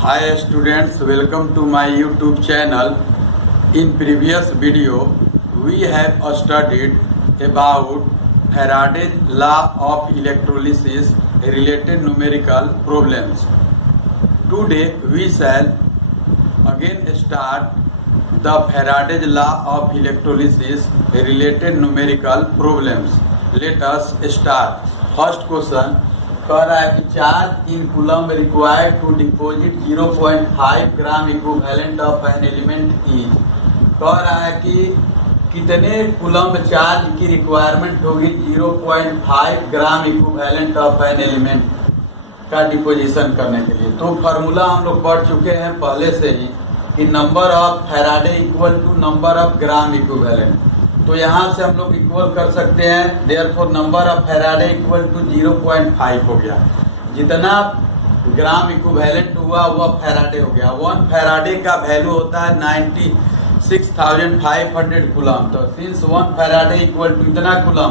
Hi students, welcome to my YouTube channel. In previous video, we have studied about Faraday's law of electrolysis related numerical problems. Today we shall again start the Faraday's law of electrolysis related numerical problems. Let us start. First question कह रहा है कि charge in coulomb required to deposit 0.5 gram equivalent of an element is. कह रहा है कि कितने coulomb charge की रिक्वायरमेंट होगी 0.5 gram equivalent of an element का डिपोजिशन करने के लिए। तो फार्मूला हम लोग पढ़ चुके हैं पहले से ही कि number of Faraday equal to number of gram equivalent. तो यहाँ से हम लोग इक्वल कर सकते हैं, therefore number of Faraday equal to 0.5 हो गया। जितना ग्राम इक्विवेलेंट हुआ वह फैराडे हो गया। 1 फैराडे का वैल्यू होता है 96,500 कूलम। तो सिंस 1 फैराडे इक्वल टू इतना कूलम,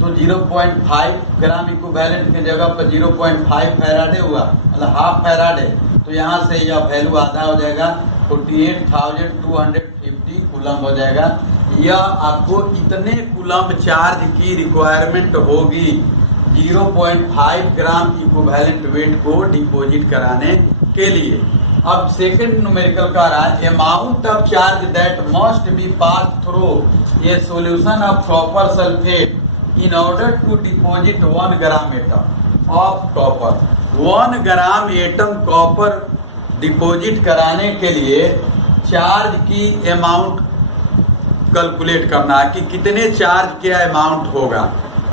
तो 0.5 ग्राम इक्विवेलेंट के जगह पर 0.5 फैराडे हुआ, मतलब हाफ फैराडे। तो यहाँ से यह वैल्यू आधा हो जाएगा, 48,250 कूलम हो जाएगा। यह आपको इतने कूलम चार्ज की रिक्वायरमेंट होगी 0.5 ग्राम इक्विवेलेंट वेट को डिपॉजिट कराने के लिए। अब सेकंड न्यूमेरिकल का रहा है amount of charge that must be pass through a solution of copper sulphate in order to deposit 1 gram atom of copper. 1 gram atom copper deposit कराने के लिए चार्ज की अमाउंट कैलकुलेट करना है कि कितने चार्ज क्या अमाउंट होगा।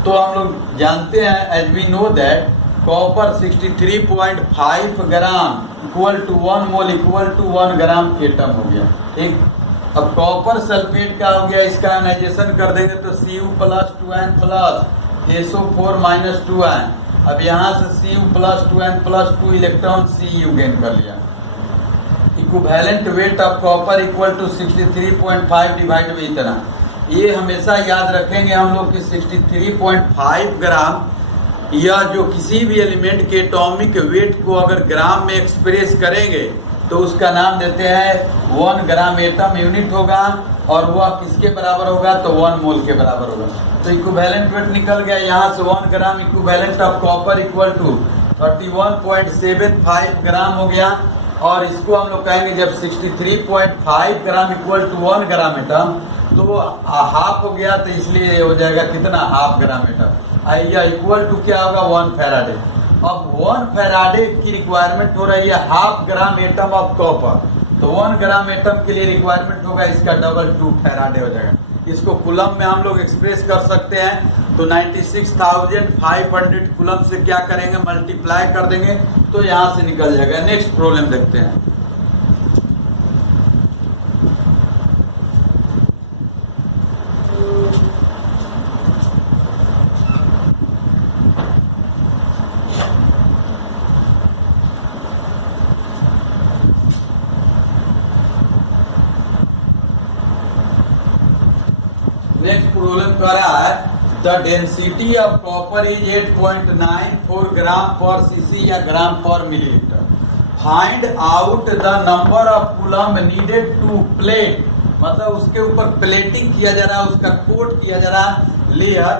तो हम लोग जानते हैं as we know that copper 63.5 gram equal to 1 mole equal to 1 gram atom हो गया। ठीक, अब कॉपर सल्फेट का हो गया, इसका आयनाइजेशन कर देंगे तो Cu plus 2n plus SO4 minus 2n। अब यहाँ से Cu plus 2n plus 2 electron Cu gain कर लिया। Equivalent weight of copper equal to 63.5 divide by इतना। ये हमेशा याद रखेंगे हम लोग कि 63.5 ग्राम, या जो किसी भी एलिमेंट के एटॉमिक वेट को अगर ग्राम में एक्सप्रेस करेंगे तो उसका नाम देते हैं 1 ग्राम एटम यूनिट होगा, और वह किसके बराबर होगा तो 1 मोल के बराबर होगा। तो इक्विवेलेंट वेट निकल गया यहाँ से 1 gram equivalent of copper equal to 31.75 gram हो गया। और इसको हम लोग कहेंगे जब 63.5 gram equal to 1 gram atom, तो हाफ हो गया, तो इसलिए हो जाएगा कितना हाफ ग्राम एटम। या इक्वल टू क्या होगा 1 फैराडे। अब 1 फैराडे की रिक्वायरमेंट हो रही है half gram atom of copper, तो 1 ग्राम एटम के लिए रिक्वायरमेंट होगा इसका डबल 2 फैराडे हो जाएगा। इसको कूलम में हम लोग एक्सप्रेस कर सकते हैं, तो 96,500 कूलम से क्या करेंगे मल्टीप्लाई कर देंगे तो यहाँ से निकल जाएगा। नेक्स्ट प्रॉब्लम देखते हैं। नेक्स्ट प्रॉब्लम कर रहा है the density of copper is 8.94 gram per cc या gram per millilitre. Find out the number of coulomb needed to plate, मतलब उसके ऊपर प्लेटिंग किया जा रहा है, उसका कोट किया जा रहा है लेयर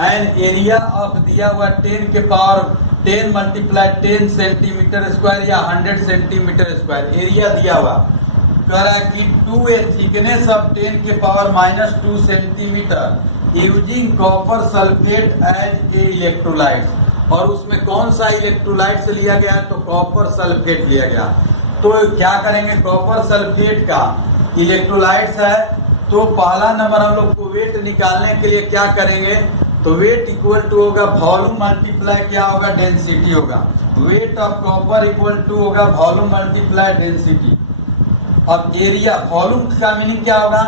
एंड एरिया ऑफ दिया हुआ 10 के पावर 10 मल्टीप्लाई 10 सेंटीमीटर स्क्वायर या 100 सेंटीमीटर स्क्वायर एरिया दिया हुआ। कह रहा है कि 2 ए थिकनेस ऑफ 10 के power minus 2 centimetre using copper sulphate as a electrolyte. और उसमें कौन सा इलेक्ट्रोलाइट से लिया गया है तो कॉपर सल्फेट लिया गया। तो क्या करेंगे कॉपर सल्फेट का इलेक्ट्रोलाइट्स है, तो पहला नंबर हम लोग को वेट निकालने के लिए क्या करेंगे तो वेट इक्वल टू होगा वॉल्यूम मल्टीप्लाई क्या होगा डेंसिटी होगा। Weight of copper equal to होगा वॉल्यूम मल्टीप्लाई डेंसिटी। अब एरिया वॉल्यूम का मीनिंग क्या होगा,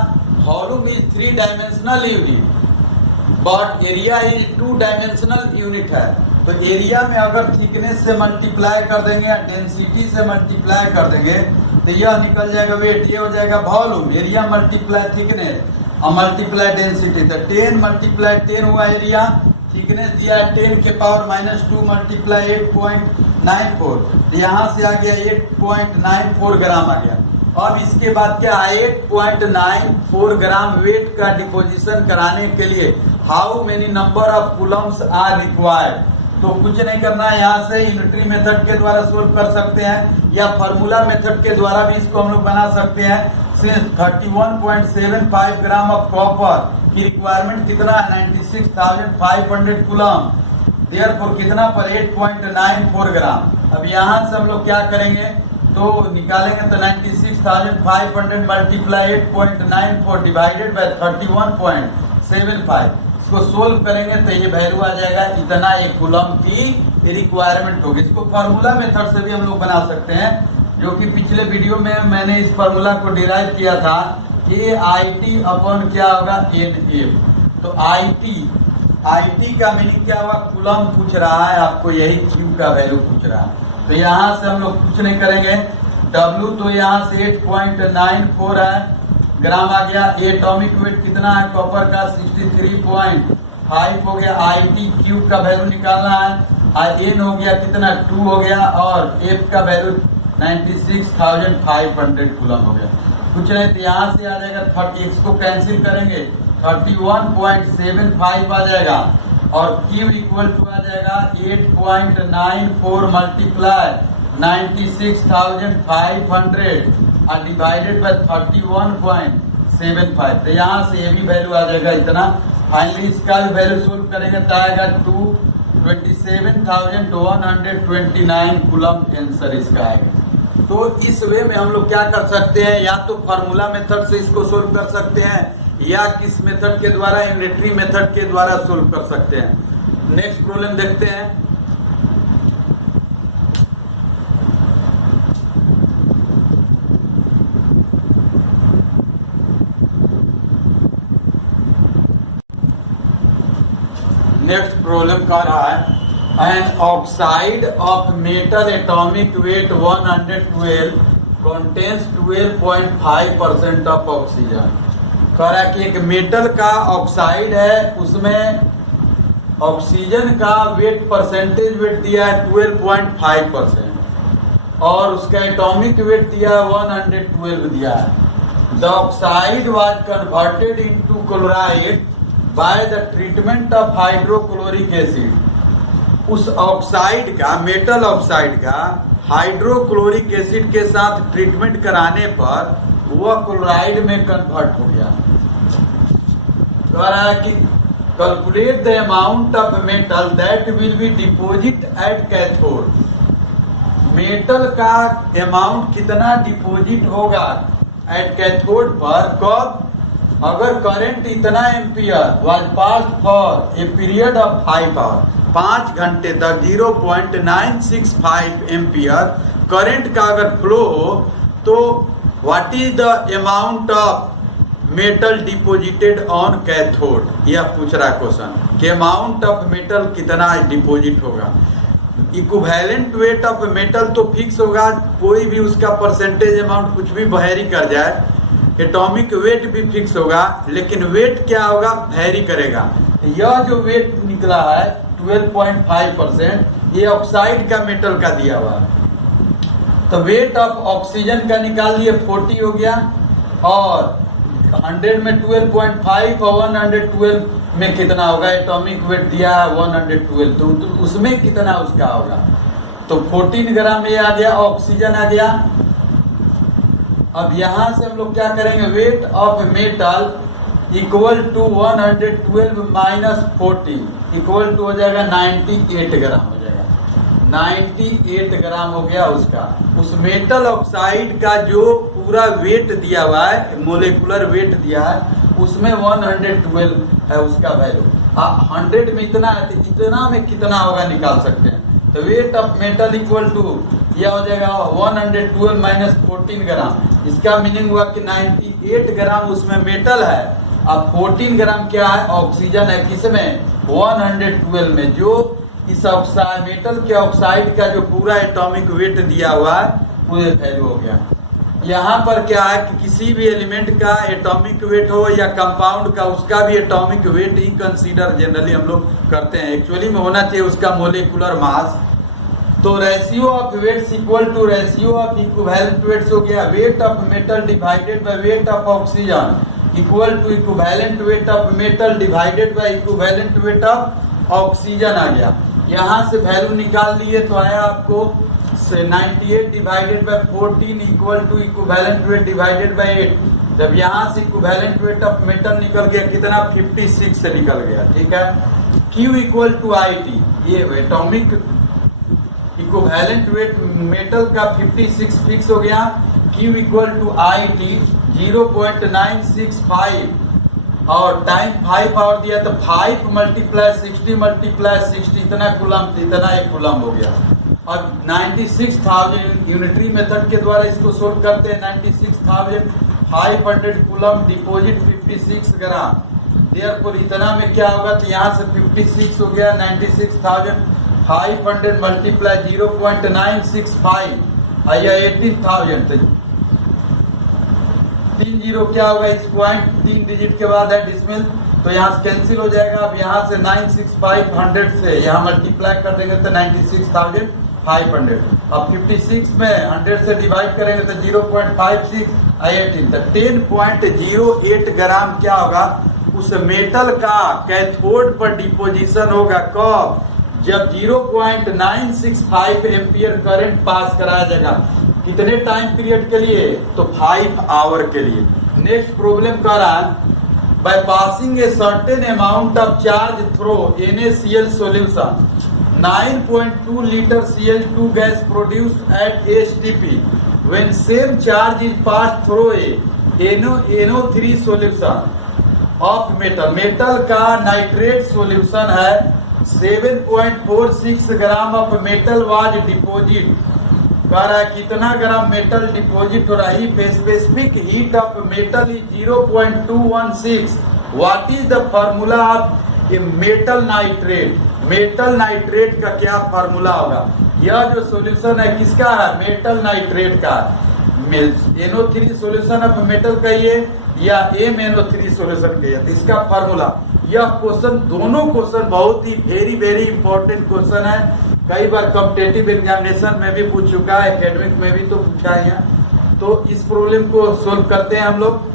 volume is 3 dimensional unit but area is 2 dimensional unit है। तो एरिया में अगर थिकनेस से मल्टीप्लाई कर देंगे या डेंसिटी से मल्टीप्लाई कर देंगे तो यह निकल जाएगा वेट, ये हो जाएगा वॉल्यूम, एरिया मल्टीप्लाई थिकनेस और मल्टीप्लाई डेंसिटी। तो 10 मल्टीप्लाई 10 हुआ एरिया, थिकनेस दिया है 10 के पावर -2 मल्टीप्लाई 8.94, यहाँ से आ गया 8.94 ग्राम आ गया। अब इसके बाद क्या है, 8.94 ग्राम वेट का डिपोजिशन कराने के लिए how many number of coulombs are required. तो कुछ नहीं करना है, यहाँ से यूनिटरी मेथड के द्वारा सोल्व कर सकते हैं या फार्मूला मेथड के द्वारा भी इसको हम लोग बना सकते हैं। सिंस 31.75 ग्राम ऑफ कॉपर की रिक्वायरमेंट कितना है 96,500 कूलम, देयरफॉर कितना पर 8.94 ग्राम। अब यहाँ से हम लोग क्या करेंगे, तो निकालेंगे तो 96,500 मल्टीप्लाई 8.94 डिवाइडेड बाय 31.75, इसको सोल्व करेंगे तो ये वैल्यू आ जाएगा इतना एक कूलम की रिक्वायरमेंट होगी। इसको फार्मूला मेथड से भी हम लोग बना सकते हैं, जो कि पिछले वीडियो में मैंने इस फार्मूला को डिराइव किया था, AIT अपॉन क्या होगा NF। तो IT का मीनिंग क्या होगा, कूलम पूछ रहा है आपको, यही Q का वैल्यू पूछ रहा है। तो यहाँ से हम लोग कुछ नहीं करेंगे, W तो यहाँ से 8.94 है ग्राम आ गया, एटॉमिक वेट कितना है कॉपर का 63.5 हो गया, IT क्यूब का वैल्यू निकालना है, N हो गया कितना 2 हो गया, और F का वैल्यू 96,500 कूलम हो गया। कुछ नहीं तो यहाँ से आ जाएगा 30, को कैंसिल करेंगे 31.75 आ जाएगा, और Q इक्वल टू आ जाएगा 8.94 मल्टीप्लाई 96,500 और डिवाइडेड बाय 31.75। तो यहाँ से ये भी वैल्यू आ जाएगा इतना। फाइनली इसका भी वैल्यू सोल्व करेंगे तो आएगा 227,129 कूलम आंसर इसका आएगा। तो इस वे में हम लोग क्या कर सकते हैं, या तो फार्मूला मेथड से इसको सोल्व कर सकते हैं, या किस मेथड के द्वारा, यूनिटरी मेथड के द्वारा सोल्व कर सकते हैं। नेक्स्ट प्रॉब्लम देखते हैं। नेक्स्ट प्रॉब्लम कह रहा है, an oxide of metal atomic weight 112 contains 12.5% of oxygen. कह रहा है कि एक मेटल का ऑक्साइड है, उसमें ऑक्सीजन का वेट परसेंटेज वेट दिया है 12.5%, और उसका एटॉमिक वेट दिया है 112 दिया है। The oxide was converted into chloride by the treatment of hydrochloric acid. उस ऑक्साइड का, मेटल ऑक्साइड का हाइड्रोक्लोरिक एसिड के साथ ट्रीटमेंट कराने पर वह क्लोराइड में कन्वर्ट हो गया। कह रहा है कि calculate the amount of metal that will be deposit at cathode. Metal का अमाउंट कितना डिपोजिट होगा एट कैथोड पर, कब, अगर करंट इतना ampere was passed for a period of 5 hour, 5 घंटे तक 0.965 एम्पियर करंट का अगर फ्लो हो, तो what is the amount of metal deposited on cathode. यह पूछ रहा है क्वेश्चन कि अमाउंट ऑफ मेटल कितना डिपोजिट होगा। इक्विवेलेंट वेट ऑफ मेटल तो फिक्स होगा, कोई भी उसका परसेंटेज अमाउंट कुछ भी वेरी कर जाए। एटॉमिक वेट भी फिक्स होगा, लेकिन वेट क्या होगा, वेरी करेगा। यह जो वेट निकला है 12.5%, ये ऑक्साइड का मेटल का दिया हुआ है। तो वेट ऑफ ऑक्सीजन का निकाल लिए 40 हो गया, और 100 में 12.5 और 112 में कितना होगा, एटॉमिक वेट दिया है 112, तो उसमें कितना उसका होगा, तो 14 ग्राम ये आ गया, ऑक्सीजन आ गया। अब यहां से हम लोग क्या करेंगे, weight of metal equal to 112 minus 40 equal to हो जाएगा 98 ग्राम हो जाएगा। 98 ग्राम हो गया उसका। उस मेटल ऑक्साइड का जो पूरा वेट दिया हुआ है, मोलेकुलर वेट दिया है, उसमें 112 है उसका वैल्यू। 100 में इतना है, तो इतना में कितना होगा निकाल सकते हैं। तो weight of metal equal to यह हो जाएगा 112 माइनस 14 ग्राम। इसका मीनिंग हुआ कि 98 ग्राम उसमें मेटल है, अब 14 ग्राम क्या है, ऑक्सीजन है। किसमें, 112 में, जो इस ऑक्साइड मेटल के ऑक्साइड का जो पूरा एटॉमिक वेट दिया हुआ है, पूरे वैल्यू हो गया। यहाँ पर क्या है कि किसी भी एलिमेंट का एटॉमिक वेट हो या कंपाउंड का, उसका भी एटॉमिक वेट ही कंसीडर जनरली हम लोग करते हैं। एक्चुअली में होना चाहिए उसका मोलिकुलर मास। तो ratio of weights equal to ratio of equivalent weights हो गया। Weight of metal divided by weight of oxygen equal to equivalent weight of metal divided by equivalent weight of oxygen आ गया। यहाँ से value निकाल लिए तो आया आपको 98 divided by 14 equal to equivalent weight divided by 8। जब यहाँ से इक्विवेलेंट वेट ऑफ मेटल निकल गया कितना, 56 से निकल गया। ठीक है। Q इक्वल टू IT, ये एटॉमिक इक्विवेलेंट वेट मेटल का 56 फिक्स हो गया। Q इक्वल टू IT 0.965 और टाइम 5 आवर दिया तो 5 मल्टीप्लाई 60 मल्टीप्लाई 60 इतना कूलम, इतना एक कूलम हो गया। अब 96,000 यूनिटरी मेथड के द्वारा इसको सोल्व करते हैं। 96,500 कूलम डिपॉजिट 56 ग्राम, देयरफॉर इतना में क्या होगा, तो यहाँ से 56 हो गया। 96,500 मल्टीप्लाई 0.965 या 18,000, तो 3 जीरो क्या होगा, इस पॉइंट 3 डिजिट के बाद है डिसमिल, तो यहाँ से कैंसिल हो जाएगा। अब यहाँ से 96,500 से यहाँ मल्टीप्लाई कर देंगे तो 96,500। अब 56 में 100 से डिवाइड करेंगे तो 0.56 18, तो 10.08 ग्राम क्या होगा, उस मेटल का कैथोड पर डिपोजिशन होगा। कब, जब 0.965 एम्पियर करंट पास कराया जाएगा। कितने टाइम पीरियड के लिए, तो 5 आवर के लिए। नेक्स्ट प्रॉब्लम कर रहा है, by passing a certain amount of charge through NaCl solution 9.2 litre Cl2 gas produced at STP when same charge is pass through a NO3 solution of metal. Metal का nitrate solution है, 7.46 gram of metal was deposit. कह रहा है कितना ग्राम metal deposit हो रहा है। Specific heat of metal is 0.216। What is the formula of a metal nitrate. Metal nitrate का क्या फार्मूला होगा। यह जो सॉल्यूशन है किसका है, मेटल नाइट्रेट का। NO3 सॉल्यूशन ऑफ मेटल कहिए या MnO3 सॉल्यूशन कहिए, तो इसका फार्मूला। यह क्वेश्चन, दोनों क्वेश्चन बहुत ही वेरी इंपॉर्टेंट क्वेश्चन है। कई बार कॉम्पिटिटिव एग्जामिनेशन में भी पूछ चुका है, एकेडमिक में भी तो पूछा है। तो इस प्रॉब्लम को सोल्व करते हैं हम लोग।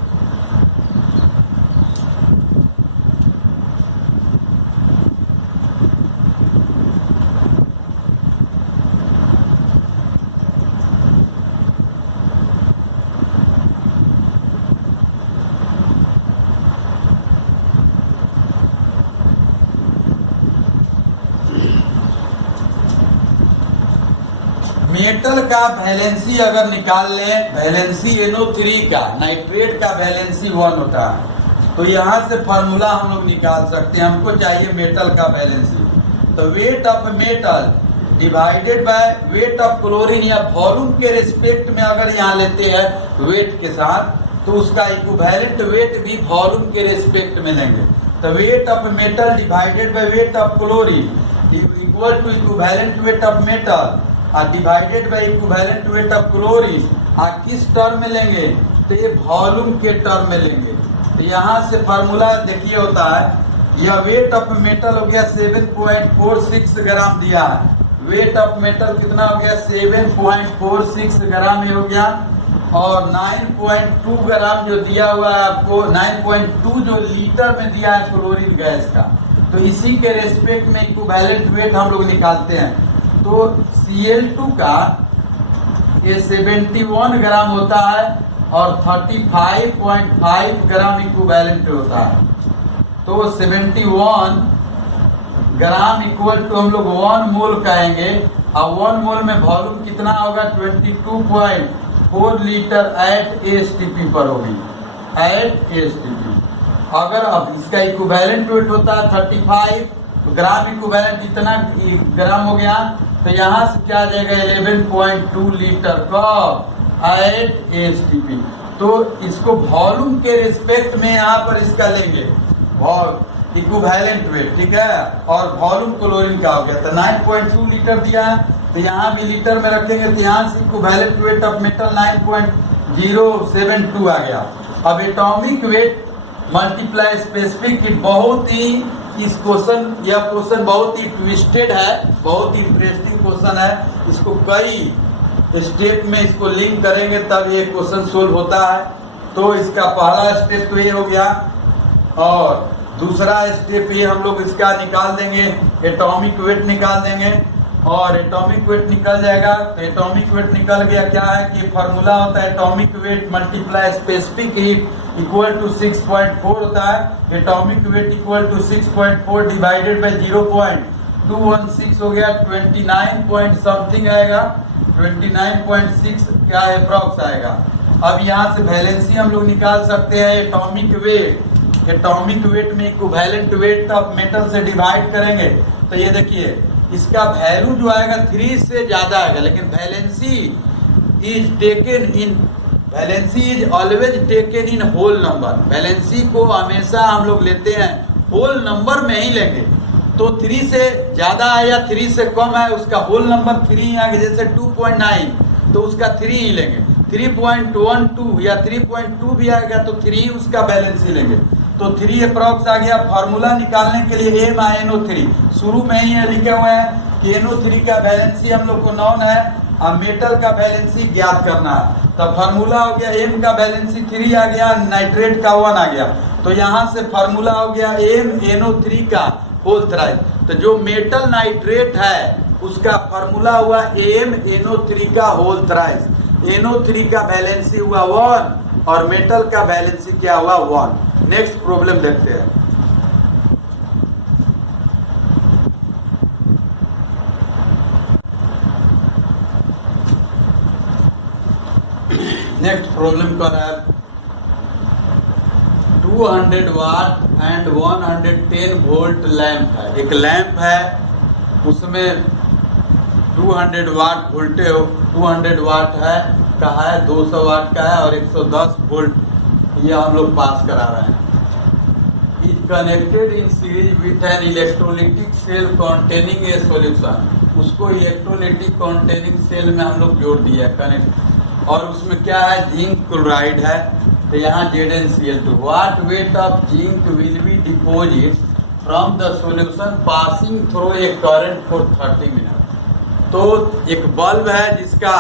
मेटल का वैलेंसी अगर निकाल लें, वैलेंसी NO3 का, नाइट्रेट का वैलेंसी 1 होता है, तो यहाँ से फार्मूला हम लोग निकाल सकते हैं। हमको चाहिए मेटल का वैलेंसी, तो weight of metal divided by weight of chlorine, या वॉल्यूम के रिस्पेक्ट में अगर यहाँ लेते हैं वेट के साथ, तो उसका इक्विवेलेंट वेट भी वॉल्यूम के रिस्पेक्ट में लेंगे। तो weight of metal divided by weight of chlorine equal to equivalent weight of metal divided by equivalent weight of chlorine. किस टर्म में लेंगे, तो ये वॉल्यूम के टर्म में लेंगे। तो यहाँ से फार्मूला देखिए होता है, यह वेट ऑफ मेटल हो गया 7.46 ग्राम दिया है। वेट ऑफ मेटल कितना हो गया, 7.46 ग्राम ये हो गया। और 9.2 ग्राम जो दिया हुआ है आपको, 9.2 जो लीटर में दिया है क्लोरीन गैस का, तो इसी के रेस्पेक्ट में इक्विवेलेंट वेट हम लोग निकालते हैं। तो Cl2 का ये 71 ग्राम होता है और 35.5 ग्राम इक्विवेलेंट होता है। तो 71 ग्राम इक्वल टू हम लोग 1 मोल कहेंगे। अब 1 मोल में वॉल्यूम कितना होगा, 22.4 लीटर एट STP पर होगी, एट STP। अगर अब इसका इक्विवेलेंट वेट होता है 35 ग्राम, इक्विवेलेंट इतना ग्राम हो गया, तो यहाँ से क्या आ जाएगा 11.2 लीटर का एट STP। तो इसको वॉल्यूम के रिस्पेक्ट में यहाँ पर इसका लेंगे इक्विवेलेंट वेट, ठीक है। और वॉल्यूम क्लोरीन का हो गया, तो 9.2 लीटर दिया है, तो यहाँ भी लीटर में रखेंगे, तो यहाँ से इक्विवेलेंट वेट ऑफ मेटल 072 आ गया। अब atomic weight multiply specific heat, बहुत ही इस क्वेश्चन, यह क्वेश्चन बहुत ही ट्विस्टेड है, बहुत ही इंटरेस्टिंग क्वेश्चन है। इसको कई स्टेप में इसको लिंक करेंगे तब ये क्वेश्चन सोल्व होता है। तो इसका पहला स्टेप तो ये हो गया, और दूसरा स्टेप ये हम लोग इसका निकाल देंगे, एटॉमिक वेट निकाल देंगे, और एटॉमिक वेट निकल जाएगा। तो एटॉमिक वेट निकल गया, क्या है कि फॉर्मूला होता है atomic weight multiply specific heat equal to 6.4 होता है। Atomic weight equal to 6.4 divided by 0.216 हो गया, 29 पॉइंट समथिंग आएगा, 29.6 क्या अप्रॉक्स आएगा। अब यहाँ से वैलेंसी हम लोग निकाल सकते हैं एटॉमिक वेट। एटॉमिक वेट में इक्विवेलेंट वेट ऑफ मेटल से डिवाइड करेंगे तो ये देखिए इसका वैल्यू जो आएगा 3 से ज्यादा आएगा, लेकिन valency is always taken in whole number. Valency को हमेशा हम लोग लेते हैं होल नंबर में ही लेंगे। तो 3 से ज्यादा है या 3 से कम है, उसका होल नंबर 3 आएगा। जैसे 2.9 तो उसका 3 ही लेंगे, 3.12 या 3.2 भी आएगा तो 3 उसका वैलेंसी लेंगे। तो 3 अप्रॉक्स आ गया। फार्मूला निकालने के लिए MnO3 शुरू में ही लिखे हुए हैं कि NO3 का वैलेंसी हम लोग को नॉन है, अब मेटल का वैलेंसी ज्ञात करना है। तब फार्मूला हो गया M का वैलेंसी 3 आ गया, नाइट्रेट का 1 आ गया। तो यहाँ से फार्मूला हो गया MnO3 का होल थ्राइस। तो जो मेटल नाइट्रेट है उसका फार्मूला हुआ MnO3 का होल थ्राइस। NO3 का वैलेंसी हुआ 1 और मेटल का वैलेंसी क्या हुआ 1। नेक्स्ट प्रॉब्लम देखते हैं। नेक्स्ट प्रॉब्लम कर रहा है 200 वाट एंड 110 वोल्ट लैंप है। एक लैंप है उसमें 200 वाट वोल्टेज 200 वाट है का है, 200 वाट का है और 110 वोल्ट ये हम लोग पास करा रहे हैं। Is connected in series with an electrolytic cell containing a solution. उसको इलेक्ट्रोलिटिक कॉन्टेनिंग सेल में हम लोग जोड़ दिया कनेक्ट, और उसमें क्या है जिंक क्लोराइड है। तो यहाँ ZnCl2। What weight of zinc will be deposit from the solution passing through a current for 30 minute. तो एक बल्ब है जिसका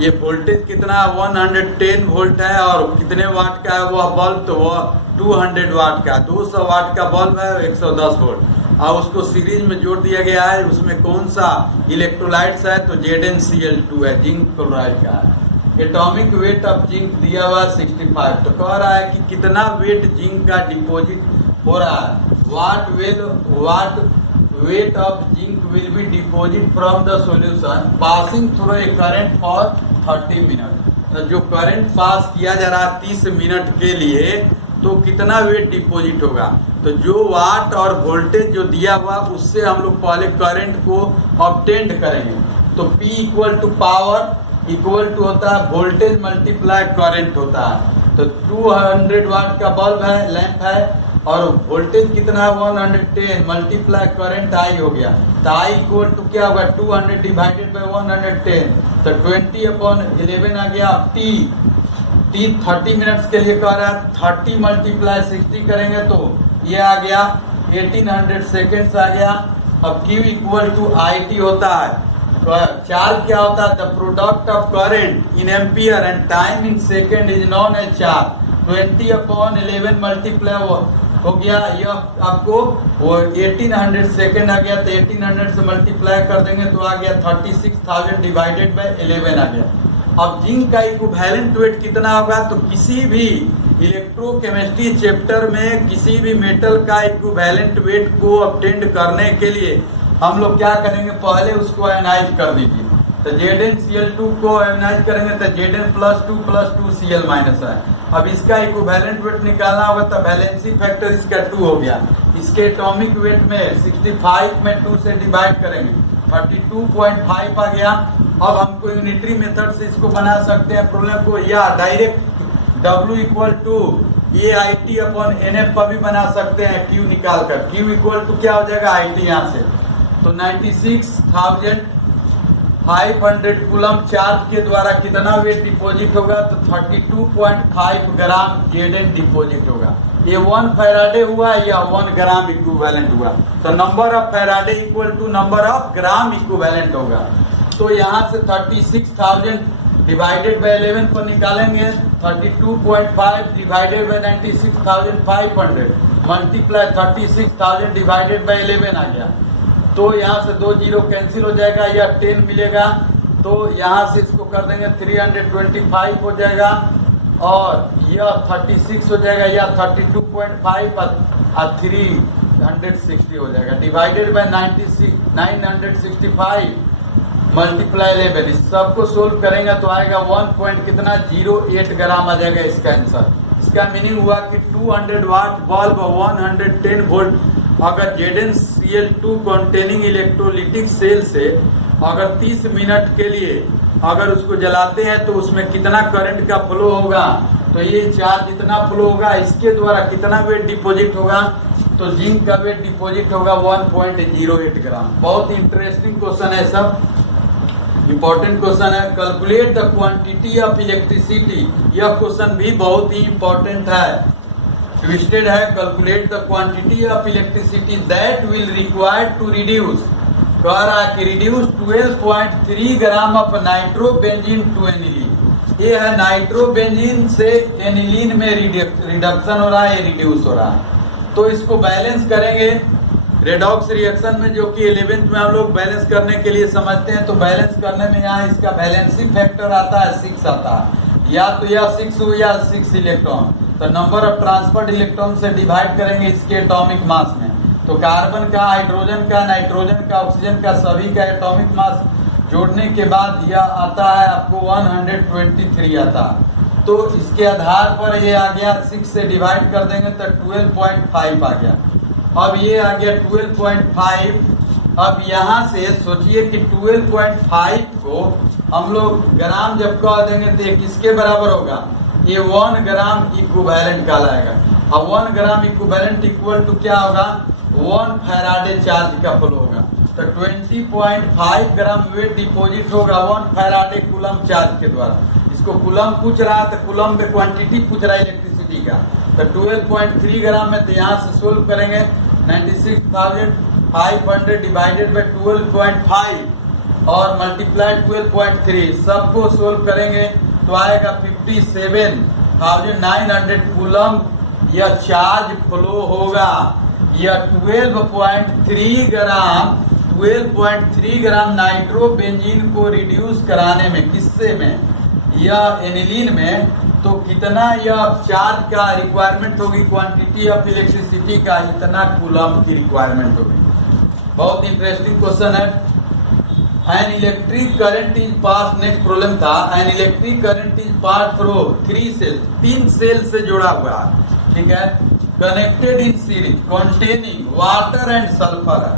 ये वोल्टेज कितना 110 वोल्ट है और कितने वाट का है वह बल्ब, तो वह 200 वाट का, 200 वाट का बल्ब है 110 वोल्ट, और उसको सीरीज में जोड़ दिया गया है। उसमें कौन सा इलेक्ट्रोलाइट्स है, तो ZnCl2 है, जिंक क्लोराइड का है। एटॉमिक वेट ऑफ जिंक दिया हुआ 65। तो कह रहा है कि कितना वेट जिंक का डिपॉजिट हो रहा है। What weight of zinc will be deposit from the solution passing through a current for 30 minute. तो जो करंट पास किया जा रहा है 30 मिनट के लिए, तो कितना वेट डिपॉजिट होगा। तो जो वाट और वोल्टेज जो दिया हुआ उससे हम लोग पहले करंट को ऑब्टेंड करेंगे। तो P equal to power equal to होता है वोल्टेज मल्टीप्लाई करंट होता है। तो 200 वाट का बल्ब है, लैंप है, और वोल्टेज कितना है 110 मल्टीप्लाई करंट I हो गया। तो I इक्वल टू क्या होगा 200 डिवाइडेड बाई 110, तो 20/11 आ गया। T 30 मिनट्स के लिए कह रहा है, 30 मल्टीप्लाई 60 करेंगे तो ये आ गया 1800 सेकेंड्स आ गया। अब Q इक्वल टू IT होता है, चार्ज क्या होता है, the product of current in ampere and time in second is known as charge. 20/11 multiply हो गया, यह आपको वो 1800 सेकेंड आ गया। तो 1800 से मल्टीप्लाई कर देंगे तो आ गया 36,000 डिवाइडेड बाई 11 आ गया। अब जिंक का इक्विवेलेंट वेट कितना होगा, तो किसी भी इलेक्ट्रोकेमिस्ट्री चैप्टर में किसी भी मेटल का इक्विवेलेंट वेट को ऑब्टेन करने के लिए हम लोग क्या करेंगे, पहले उसको एनालाइज कर दीजिए। तो ZnCl2 को एनालाइज करेंगे तो Zn+2 Cl- है। अब इसका इक्विवेलेंट वेट निकालना होगा तो वैलेंसी फैक्टर इसका 2 हो गया। इसके एटॉमिक वेट में 65 में 2 से डिवाइड करेंगे 32.5 आ गया। अब हमको यूनिटरी मेथड से इसको बना सकते हैं प्रॉब्लम को, या direct W equal to AIT/NF पर भी बना सकते हैं Q निकाल कर। Q इक्वल टू क्या हो जाएगा IT यहाँ से, तो 96,000 500 कूलम चार्ज के द्वारा कितना वेट डिपॉजिट होगा, तो 32.5 ग्राम Zn डिपॉजिट होगा। ये 1 फैराडे हुआ या 1 ग्राम इक्विवेलेंट हुआ, तो number of Faraday equal to number of gram equivalent होगा। तो यहाँ से 36,000 डिवाइडेड बाय 11 पर निकालेंगे, 32.5 divided by 96,500 multiply 36,000 divided by 11 आ गया। तो यहाँ से 2 जीरो कैंसिल हो जाएगा, या 10 मिलेगा, तो यहाँ से इसको कर देंगे 325 हो जाएगा, और यह 36 हो जाएगा, या 32.5 और 360 हो जाएगा, डिवाइडेड बाय 965 मल्टीप्लाई 11। इस सबको सोल्व करेंगे तो आएगा 1.08 ग्राम आ जाएगा इसका आंसर। इसका मीनिंग हुआ कि 200 वाट बल्ब 110 वोल्ट अगर ZnCl2 कंटेनिंग इलेक्ट्रोलिटिक सेल से अगर 30 मिनट के लिए अगर उसको जलाते हैं तो उसमें कितना करंट का फ्लो होगा, तो ये चार्ज जितना फ्लो होगा इसके द्वारा कितना वेट डिपॉजिट होगा, तो जिंक का वेट डिपॉजिट होगा 1.08 ग्राम। बहुत इंटरेस्टिंग क्वेश्चन है, सब इंपॉर्टेंट क्वेश्चन है। Calculate the quantity of electricity, यह क्वेश्चन भी बहुत ही इंपॉर्टेंट है, ट्विस्टेड है। Calculate the quantity of electricity that will required to reduce, कह रहा है कि reduce 12.3 gram of nitrobenzene to aniline. ये है नाइट्रोबेंजीन से एनिलीन में रिडक्शन हो रहा है, रिड्यूस हो रहा है। तो इसको बैलेंस करेंगे रेडॉक्स रिएक्शन में, जो कि 11th में हम लोग बैलेंस करने के लिए समझते हैं। तो बैलेंस करने में यहाँ इसका बैलेंसिंग फैक्टर आता है 6 आता है, या तो यह 6 हो या 6 इलेक्ट्रॉन। तो नंबर ऑफ ट्रांसफर्ड इलेक्ट्रॉन से डिवाइड करेंगे इसके एटॉमिक मास में। तो कार्बन का, हाइड्रोजन का, नाइट्रोजन का, ऑक्सीजन का, सभी का एटॉमिक मास जोड़ने के बाद यह आता है आपको 123 आता है। तो इसके आधार पर ये आ गया, 6 से डिवाइड कर देंगे तो 12.5 आ गया। अब ये आ गया 12.5। अब यहाँ से सोचिए कि 12.5 को हम लोग ग्राम जब कह देंगे तो ये किसके बराबर होगा, ये 1 ग्राम इक्विवेलेंट कहलाएगा। अब 1 ग्राम इक्विवेलेंट इक्वल टू क्या होगा, 1 फैराडे चार्ज का फ्लो होगा। तो 20.5 ग्राम वेट डिपॉजिट होगा 1 फैराडे कूलम चार्ज के द्वारा। इसको कूलम पूछ रहा है, तो कूलम में क्वांटिटी पूछ रहा है इलेक्ट्रिसिटी का। तो 12.3 ग्राम में, तो यहाँ से सोल्व करेंगे 96,500 डिवाइडेड बाय 12.5 और मल्टीप्लाई 12.3, सबको सोल्व करेंगे तो आएगा 57,900 कूलम यह चार्ज फ्लो होगा। यह 12.3 ग्राम नाइट्रोबेंजीन को रिड्यूस कराने में, किससे में, यह एनिलीन में, तो कितना यह चार्ज का रिक्वायरमेंट होगी, क्वांटिटी ऑफ इलेक्ट्रिसिटी का इतना कूलम की रिक्वायरमेंट होगी। बहुत इंटरेस्टिंग क्वेश्चन है। An electric current is pass, next problem था, an electric current is pass through 3 cell, 3 cell से जुड़ा हुआ है, ठीक है, connected in series containing water and sulphur है।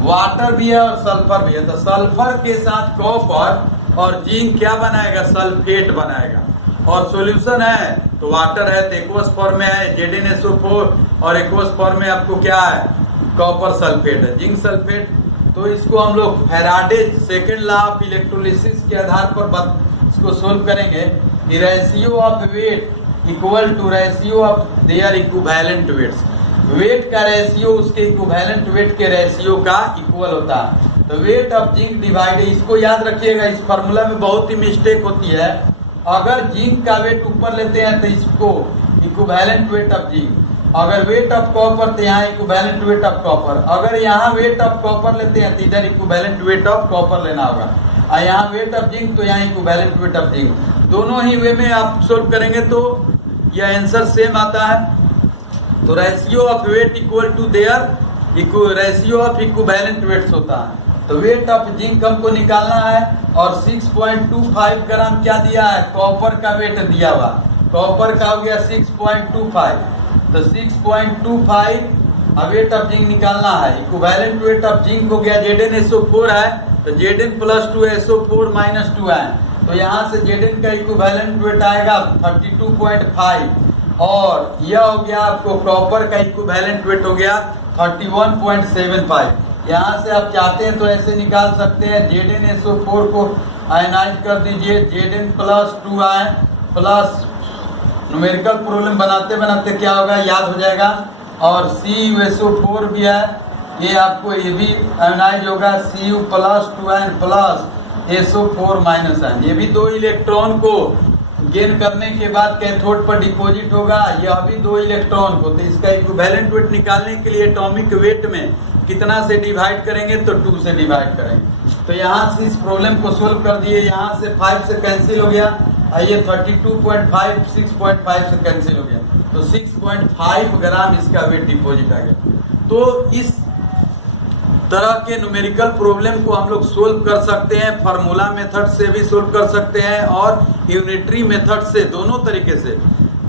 वाटर भी है और सल्फर भी है। तो सल्फर के साथ कॉपर और जिंक क्या बनाएगा, सल्फेट बनाएगा। और सॉल्यूशन है तो वाटर है तो एक्वस फॉर्म में है ZnSO4, और एक्वस फॉर्म में आपको क्या है, कॉपर सल्फेट है, जिंक सल्फेट। तो इसको हम लोग Faraday second law of electrolysis के आधार पर इसको सोल्व करेंगे कि ratio of weight equal to ratio of their equivalent weights. Weight का रेशियो उसके इक्विवेलेंट वेट के रेशियो का इक्वल होता है। तो वेट ऑफ जिंक डिवाइड, इसको याद रखिएगा, इस फॉर्मूला में बहुत ही मिस्टेक होती है। अगर जिंक का वेट ऊपर लेते हैं तो इसको इक्विवेलेंट वेट ऑफ जिंक, अगर वेट ऑफ कॉपर तो यहाँ इक्विवेलेंट वेट ऑफ कॉपर, अगर यहाँ वेट ऑफ कॉपर लेते हैं तो इधर इक्विवेलेंट वेट ऑफ कॉपर लेना होगा, और यहाँ वेट ऑफ जिंक तो यहाँ इक्विवेलेंट वेट ऑफ जिंक। दोनों ही वे में आप सोल्व करेंगे तो यह आंसर सेम आता है। तो ratio of weight equal to their ratio of equivalent weights होता है। तो वेट ऑफ जिंक हमको निकालना है, और 6.25 ग्राम क्या दिया है, कॉपर का वेट दिया हुआ, कॉपर का हो गया 6.25, तो 6.25 वेट ऑफ जिंक निकालना है। इक्विवेलेंट वेट ऑफ जिंक हो गया ZnSO4 है, तो Zn + 2 SO4 - 2 है, तो यहाँ से Zn का इक्विवेलेंट वेट आएगा 32.5, और यह हो गया आपको कॉपर का इक्विवेलेंट वेट हो गया 31.75। यहाँ से आप चाहते हैं तो ऐसे निकाल सकते हैं, ZnSO4 को आयनाइज कर दीजिए, Zn plus 2 ion plus numerical problem बनाते बनाते क्या होगा याद हो जाएगा। और CuSO4 भी है, ये आपको ये भी आयनाइज होगा, Cu plus 2 ion plus SO4 minus ion. ये भी 2 इलेक्ट्रॉन को गेन करने के बाद कैथोड पर डिपॉजिट होगा, यह भी 2 इलेक्ट्रॉन को। तो इसका इक्विवेलेंट वेट निकालने के लिए एटॉमिक वेट में कितना से डिवाइड करेंगे तो 2 से डिवाइड करेंगे। तो यहाँ से इस प्रॉब्लम को सोल्व कर दिए, यहाँ से 5 से कैंसिल हो गया, ये 32.5 6.5 से कैंसिल हो गया, तो 6.5 ग्राम इसका वेट डिपॉजिट आ गया। तो इस तरह के न्यूमेरिकल प्रॉब्लम को हम लोग सोल्व कर सकते हैं, फार्मूला मेथड से भी सोल्व कर सकते हैं और यूनिटरी मेथड से, दोनों तरीके से।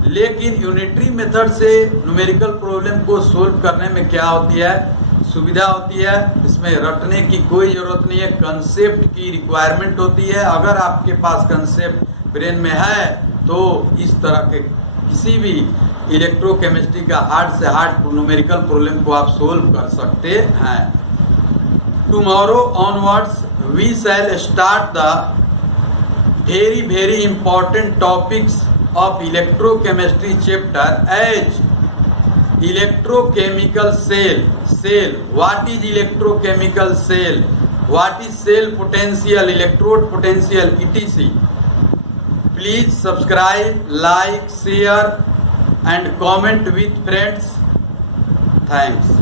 लेकिन यूनिटरी मेथड से न्यूमेरिकल प्रॉब्लम को सोल्व करने में क्या होती है, सुविधा होती है, इसमें रटने की कोई जरूरत नहीं है, कंसेप्ट की रिक्वायरमेंट होती है। अगर आपके पास कंसेप्ट ब्रेन में है तो इस तरह के किसी भी इलेक्ट्रोकेमिस्ट्री का हार्ड से हार्ड न्यूमेरिकल प्रॉब्लम को आप सोल्व कर सकते हैं। Tomorrow onwards we shall start the very important topics of electrochemistry chapter as electrochemical cell, what is electrochemical cell, what is cell potential, electrode potential, etc. Please subscribe, like, share and comment with friends. Thanks.